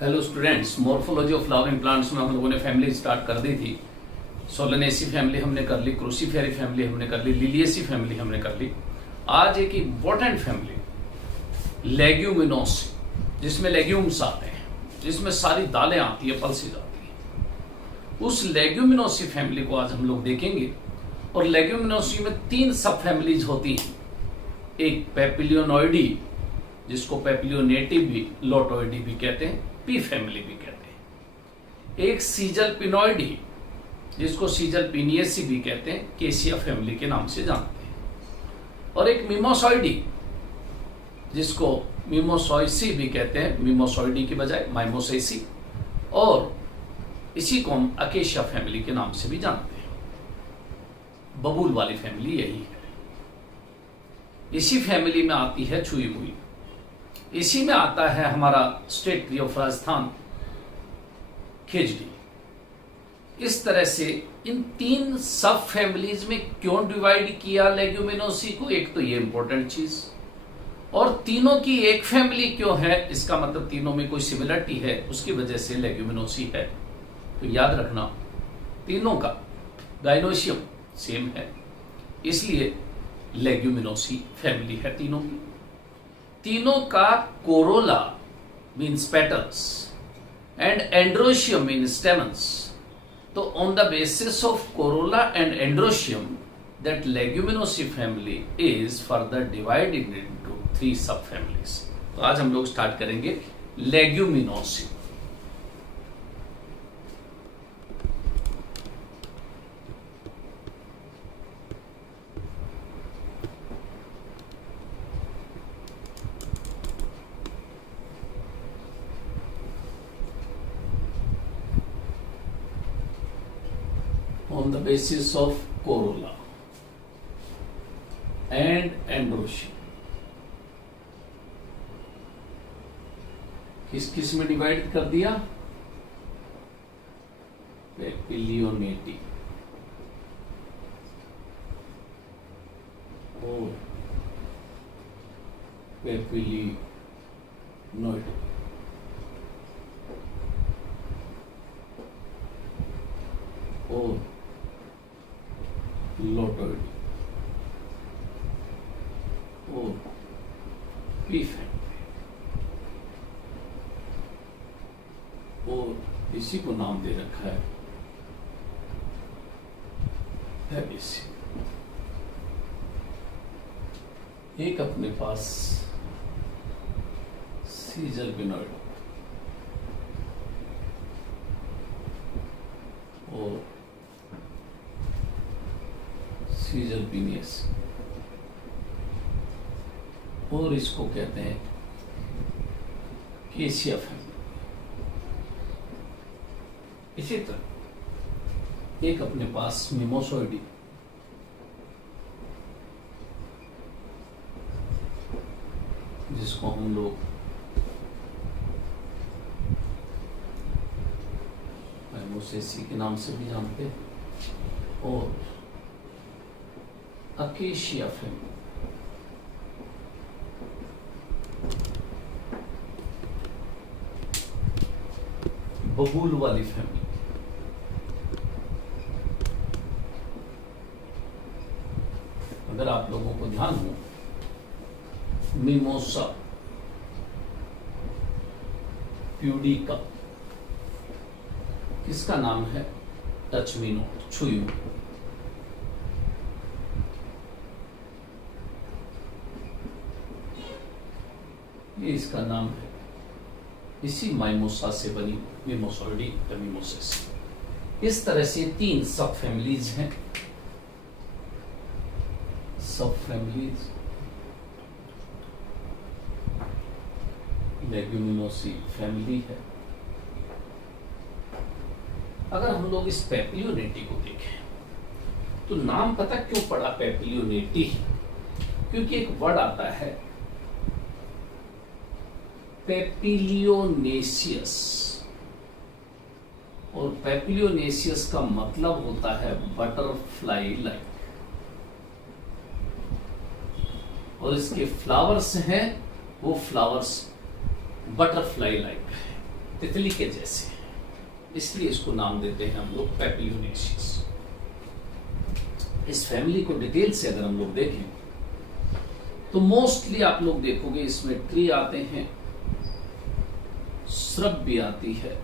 Hello students, morphology of flowering plants में हम लोगों ने फैमिली स्टार्ट कर दी थी। सोलेनेसी फैमिली हमने कर ली, क्रूसीफेरी फैमिली हमने कर ली, लिलिएसी फैमिली हमने कर ली। आज एक इम्पोर्टेंट फैमिली लेग्यूमिनोसी, जिसमें लेग्यूम्स आते हैं, जिसमें सारी दालें आती है, पल्सेज आती है, उस लेग्यूमिनोसी फैमिली को आज हम लोग देखेंगे। और लेग्यूमिनोसी में 3 सब फैमिलीज होती हैं। एक पेपिलियोनोइडी, जिसको पेपिलियोनेटी भी, लोटोइडी भी कहते हैं, पी फैमिली भी कहते हैं। एक सीजल पिनोइडी, जिसको सीजल पिनियसी भी कहते हैं, केसिया फैमिली के नाम से जानते हैं। और एक मिमोसॉइडी, जिसको मिमोसॉइसी भी कहते हैं, मिमोसॉइडी की बजाय माइमोसेसी, और इसी को हम अकेशिया फैमिली के नाम से भी जानते हैं। बबूल वाली फैमिली यही है। इसी फैमिली में आती है छुई मुई, इसी में आता है हमारा स्टेट ट्री ऑफ राजस्थान, खेजड़ी। इस तरह से इन 3 सब फैमिलीज में क्यों डिवाइड किया लेग्यूमिनोसी को, एक तो ये इंपॉर्टेंट चीज, और तीनों की एक फैमिली क्यों है, इसका मतलब तीनों में कोई सिमिलरिटी है, उसकी वजह से लेग्यूमिनोसी है। तो याद रखना, तीनों का गाइनोशियम सेम है, इसलिए लेग्यूमिनोसी फैमिली है तीनों की। तीनों का corolla means petals and androecium means stamens. तो on the basis of corolla and androecium, that leguminosae family is further divided into 3 sub families. तो आज हम लोग स्टार्ट करेंगे leguminosae. On the basis of corolla and androecium, किस किस में divide कर दिया? पेपिलियोनेटी और पेपिलिनोइड और लोटोइड और पी फैमिली, और इसी को नाम दे रखा है फैबेसी। एक अपने पास सीजल पिनोइड और सीजल पिनियस, और इसको कहते हैं केसिया फैमिली। इसी तरह एक अपने पास मिमोसॉइडी, जिसको हम लोग माइमोसेसी के नाम से भी जानते हैं, और अकेशिया फैमिली। बबूल वाली फैमिली। अगर आप लोगों को ध्यान हो, मिमोसा प्यूडिका किसका नाम है? टचमिनो, छुई। ये इसका नाम है, इसी माइमोसा से बनी मिमोसॉइडी या मिमोसेसी। इस तरह से 3 सब फैमिलीज हैं। सब फैमिलीज लेग्यूमिनोसी फैमिली है। अगर हम लोग इस पेपिलियोनेटी को देखें, तो नाम पता क्यों पड़ा पेपिलियोनेटी? क्योंकि एक वर्ड आता है पेपिलियोनेसियस, और पेपिलियोनेसियस का मतलब होता है बटरफ्लाई लाइक, और इसके फ्लावर्स हैं वो फ्लावर्स बटरफ्लाई लाइक है। तितली के जैसे, इसलिए इसको नाम देते हैं हम लोग पैपिलियोनेशियस। इस फैमिली को डिटेल से अगर हम लोग देखें तो मोस्टली आप लोग देखोगे इसमें ट्री आते हैं, श्रब भी आती है,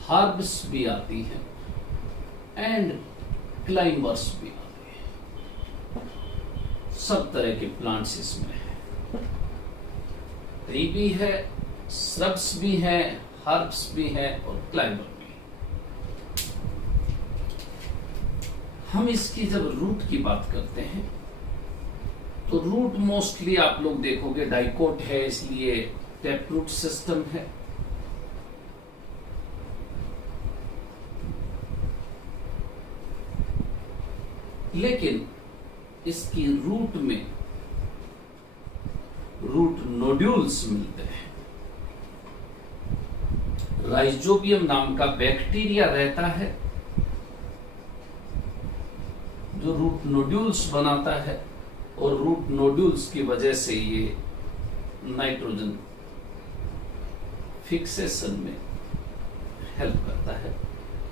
हार्ब्स भी आती है एंड क्लाइंबर्स भी आते हैं। सब तरह के प्लांट्स इसमें है, ट्री भी है, श्रब्स भी है, हर्ब्स भी है और क्लाइंबर भी। हम इसकी जब रूट की बात करते हैं तो रूट मोस्टली आप लोग देखोगे डाइकोट है, इसलिए टैप रूट सिस्टम है। लेकिन इसकी रूट में रूट नोड्यूल्स मिलते हैं। राइजोबियम नाम का बैक्टीरिया रहता है जो रूट नोड्यूल्स बनाता है, और रूट नोड्यूल्स की वजह से ये नाइट्रोजन फिक्सेशन में हेल्प करता है।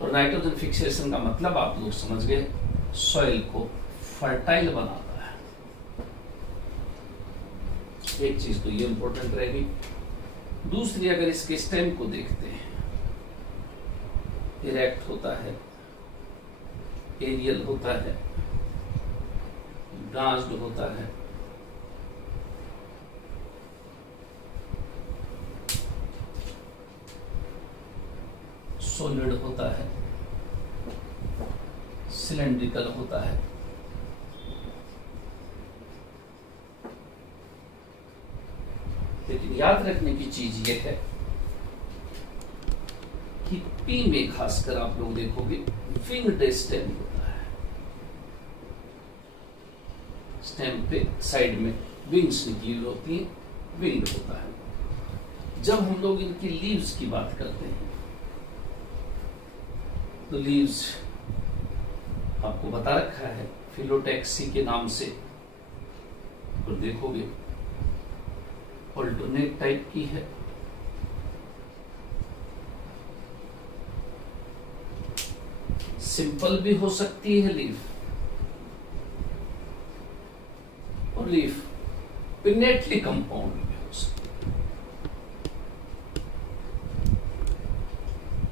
और नाइट्रोजन फिक्सेशन का मतलब आप लोग समझ गए, सॉइल को फर्टाइल बनाता है। एक चीज तो ये इंपॉर्टेंट रहेगी। दूसरी, अगर इसके स्टेम को देखते हैं, इरेक्ट होता है, एरियल होता है, ब्रांच्ड होता है, सॉलिड होता है, सिलेंड्रिकल होता है। लेकिन याद रखने की चीज यह है कि पी में खासकर आप लोग देखोगे विंग्ड स्टेम होता है। स्टेम पे साइड में विंग्स निकली होती है, विंग्ड होता है। जब हम लोग इनकी लीव्स की बात करते हैं तो लीव्स आपको बता रखा है फिलोटैक्सी के नाम से, और देखोगे ऑल्टरनेट टाइप की है। सिंपल भी हो सकती है लीफ, और लीफ पिनेटली कंपाउंड भी हो सकती है।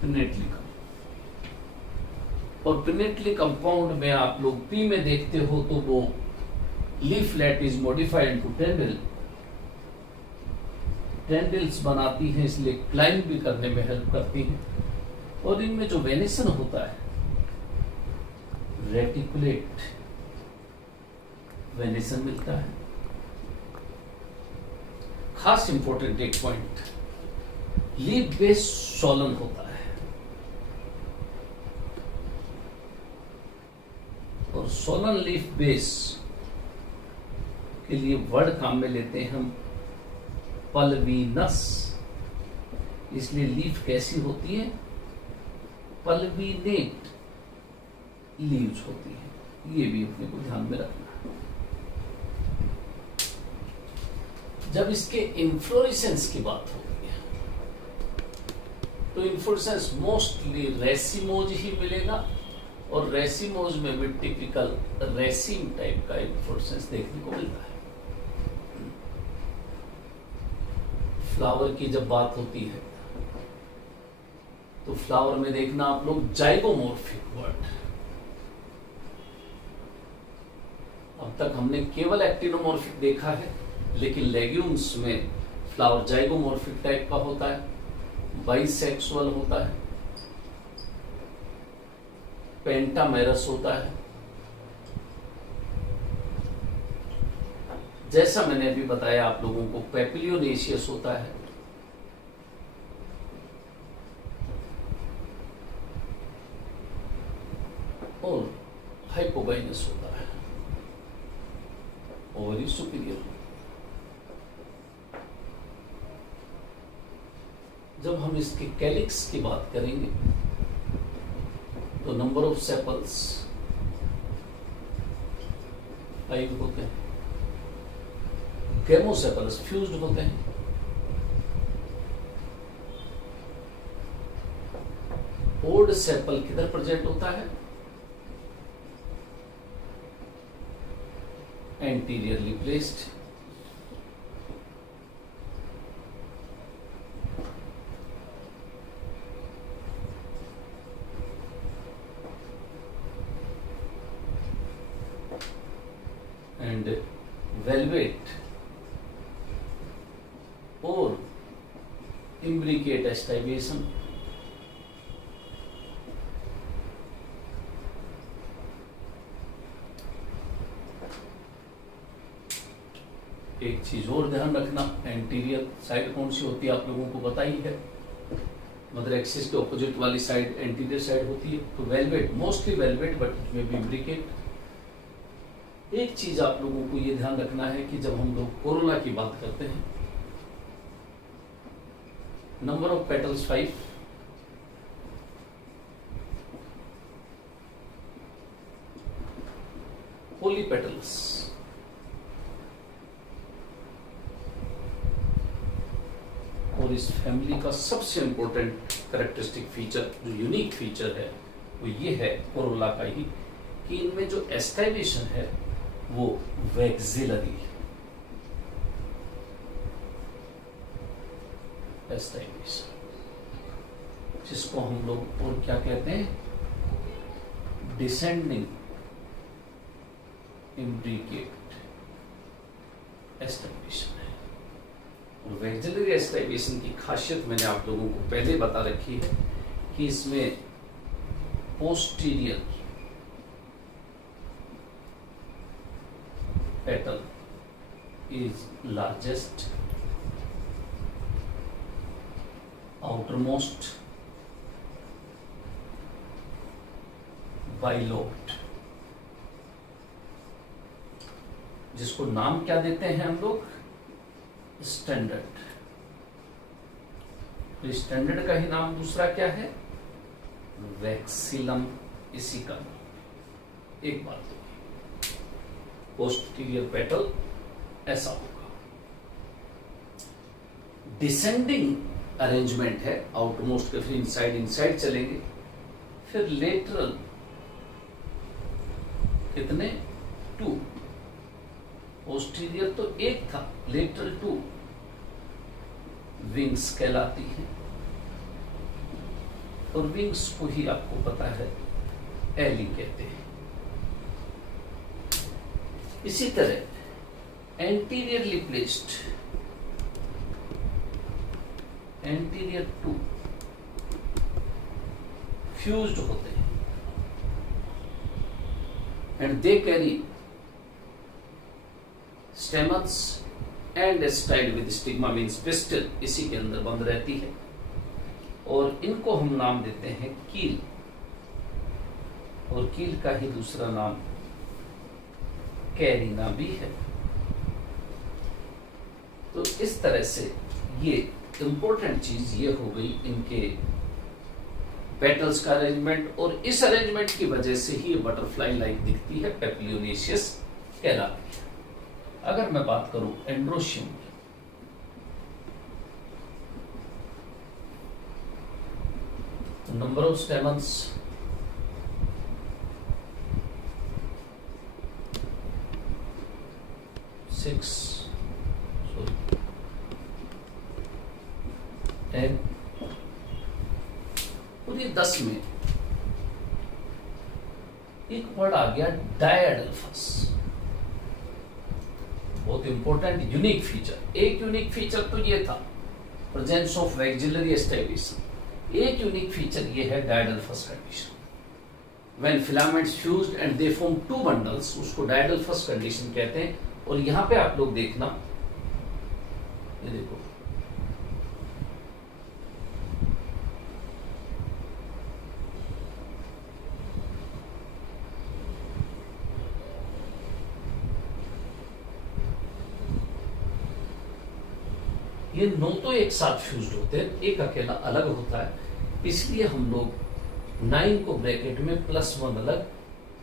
पिनेटली कंपाउंड, और पिनेटली कंपाउंड में आप लोग पी में देखते हो तो वो leaflet is modified into tendril, tendrils बनाती हैं, इसलिए क्लाइंब भी करने में हेल्प करती हैं। और इनमें जो वेनेसन होता है, रेटिकुलेट वेनेसन मिलता है। खास इंपॉर्टेंट एक पॉइंट, लीफ बेस सोलन होता है, और सोलन लीफ बेस के लिए वर्ड काम में लेते हैं हम पल्वीनस। इसलिए लीफ कैसी होती है? पल्वीनेट लीव्स होती है। ये भी अपने को ध्यान में रखना है। जब इसके इन्फ्लोरेसेंस की बात होती है तो इन्फ्लोरेसेंस मोस्टली रेसिमोज ही मिलेगा, और रेसिमोज में भी टिपिकल रेसिम टाइप का इन्फ्लोरेसेंस देखने को मिलता है। फ्लावर की जब बात होती है तो फ्लावर में देखना आप लोग जाइगोमॉर्फिक वर्ड। अब तक हमने केवल एक्टिनोमॉर्फिक देखा है, लेकिन लेग्यूम्स में फ्लावर जाइगोमॉर्फिक टाइप का होता है, बाइसेक्सुअल होता है, पेंटामेरस होता है। जैसा मैंने अभी बताया आप लोगों को, पैपिलियोनेशियस होता है, और हाइपोगाइनस होता है, ओवरी सुपीरियर। जब हम इसके कैलिक्स की बात करेंगे तो नंबर ऑफ सेपल्स 5 होते हैं। गेमोसेपल्स फ्यूज्ड होते हैं, ओल्ड सेपल किधर प्रेजेंट होता है? Anteriorly placed. एंड वेलवेट और imbricate estivation एक चीज और ध्यान रखना, एंटीरियर साइड कौन सी होती है आप लोगों को पता ही है, मदर एक्सिस के ऑपोजिट वाली साइड एंटीरियर साइड होती है। तो velvet, mostly velvet but it में भी इम्ब्रिकेट। एक चीज आप लोगों को ये ध्यान रखना है कि जब हम लोग कोरोला की बात करते हैं, नंबर ऑफ पेटल्स 5, पोलीपेटल्स, और इस फैमिली का सबसे इंपॉर्टेंट कैरेक्टरिस्टिक फीचर, जो यूनिक फीचर है, वो ये है कोरोला का ही, कि इनमें जो एस्टाइलेशन है वो वैक्सिलरी एस्टाइलेशन, जिसको हम लोग और क्या कहते हैं, डिसेंडिंग इम्ब्रिकेट एस्टाइलेशन है। और वैक्सिलरी एस्टाइलेशन की खासियत मैंने आप लोगों को पहले बता रखी है कि इसमें posterior petal is largest, outermost bilobed, जिसको नाम क्या देते हैं हम लोग, स्टैंडर्ड। तो स्टैंडर्ड का ही नाम दूसरा क्या है, वैक्सिलम, इसी का नाम। एक बात तो पोस्टीरियर पेटल ऐसा होगा, डिसेंडिंग अरेंजमेंट है, आउटमोस्ट के फिर इनसाइड चलेंगे, फिर लेटरल कितने, 2, पोस्टीरियर तो एक था, लेटरल 2 विंग्स कहलाती हैं, और विंग्स को ही आपको पता है एली कहते हैं। इसी तरह एंटीरियरली प्लेस्ड, एंटीरियर 2 फ्यूज्ड होते हैं, and they carry stamens and style with stigma, means pistil इसी के अंदर बंद रहती है, और इनको हम नाम देते हैं कील, और कील का ही दूसरा नाम कैरिना भी है। तो इस तरह से ये इंपॉर्टेंट चीज ये हो गई इनके पेटल्स का अरेंजमेंट, और इस अरेंजमेंट की वजह से ही ये बटरफ्लाई लाइक दिखती है, पेपियोनेशियस कहलाती है। अगर मैं बात करूं एंड्रोशियम की, नंबर ऑफ स्टेमन्स 6, 10, और ये 10 में एक वर्ड आ गया डायडेल्फस, बहुत इंपॉर्टेंट यूनिक फीचर। एक यूनिक फीचर तो ये था प्रेजेंस ऑफ वैक्सिलरी एस्टाइलेशन, एक यूनिक फीचर ये है diadelphous condition. When filaments fused and they form 2 bundles, उसको डायडेल्फस कंडीशन कहते हैं। और यहां पे आप लोग देखना, ये देखो ये 9 तो एक साथ फ्यूज्ड होते हैं, एक अकेला अलग होता है, इसलिए हम लोग 9 को ब्रैकेट में +1 अलग,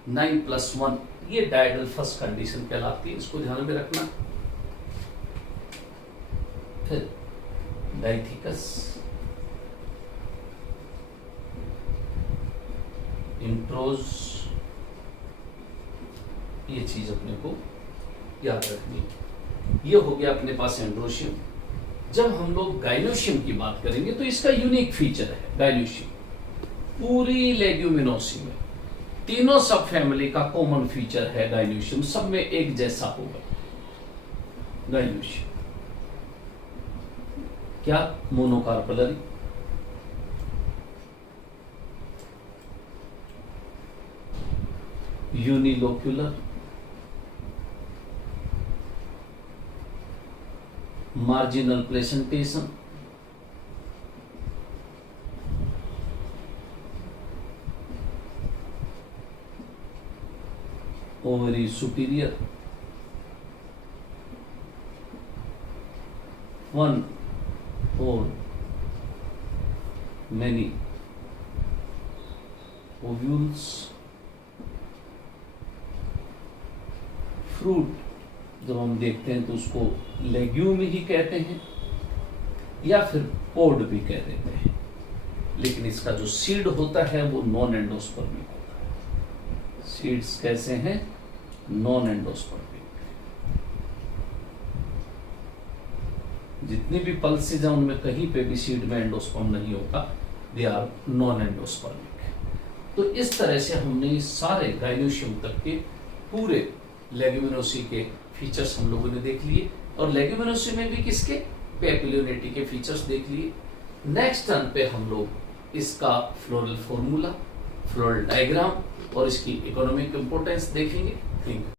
9 + 1 ये डायडेल्फस कंडीशन कहलाती है, इसको ध्यान में रखना। फिर डाइथिकस, इंट्रोज, ये चीज अपने को याद रखनी। ये हो गया अपने पास एंड्रोशियम। जब हम लोग गाइनोशियम की बात करेंगे तो इसका यूनिक फीचर है गाइनोशियम। पूरी लेग्यूमिनोसी में तीनों सब फैमिली का कॉमन फीचर है गाइनोशियम, सब में एक जैसा होगा गाइनोशियम। क्या? Monocarpellary, unilocular, marginal placentation, ovary superior, one और मैनी ओव्यूल्स, फ्रूट जब हम देखते हैं तो उसको लेग्यूम ही कहते हैं या फिर पोड भी कह देते हैं, लेकिन इसका जो सीड होता है वो नॉन एंडोस्पर्मिक होता है। सीड्स कैसे हैं? Non endospermic. जितनी भी पल्सेज हैं उनमें कहीं पे भी सीड में एंडोस्पर्म नहीं होगा, दे आर नॉन एंडोस्पर्मिक। तो इस तरह से हमने सारे गाइनोशियम तक के पूरे लेग्यूमिनोसी के फीचर्स हम लोगों ने देख लिए, और लेग्यूमिनोसी में भी किसके? पेपिलियोनिटी के फीचर्स देख लिए। नेक्स्ट टर्न पे हम लोग इसका फ्लोरल फॉर्मूला, फ्लोरल डायग्राम और इसकी इकोनॉमिक इंपोर्टेंस देखेंगे। Thank you.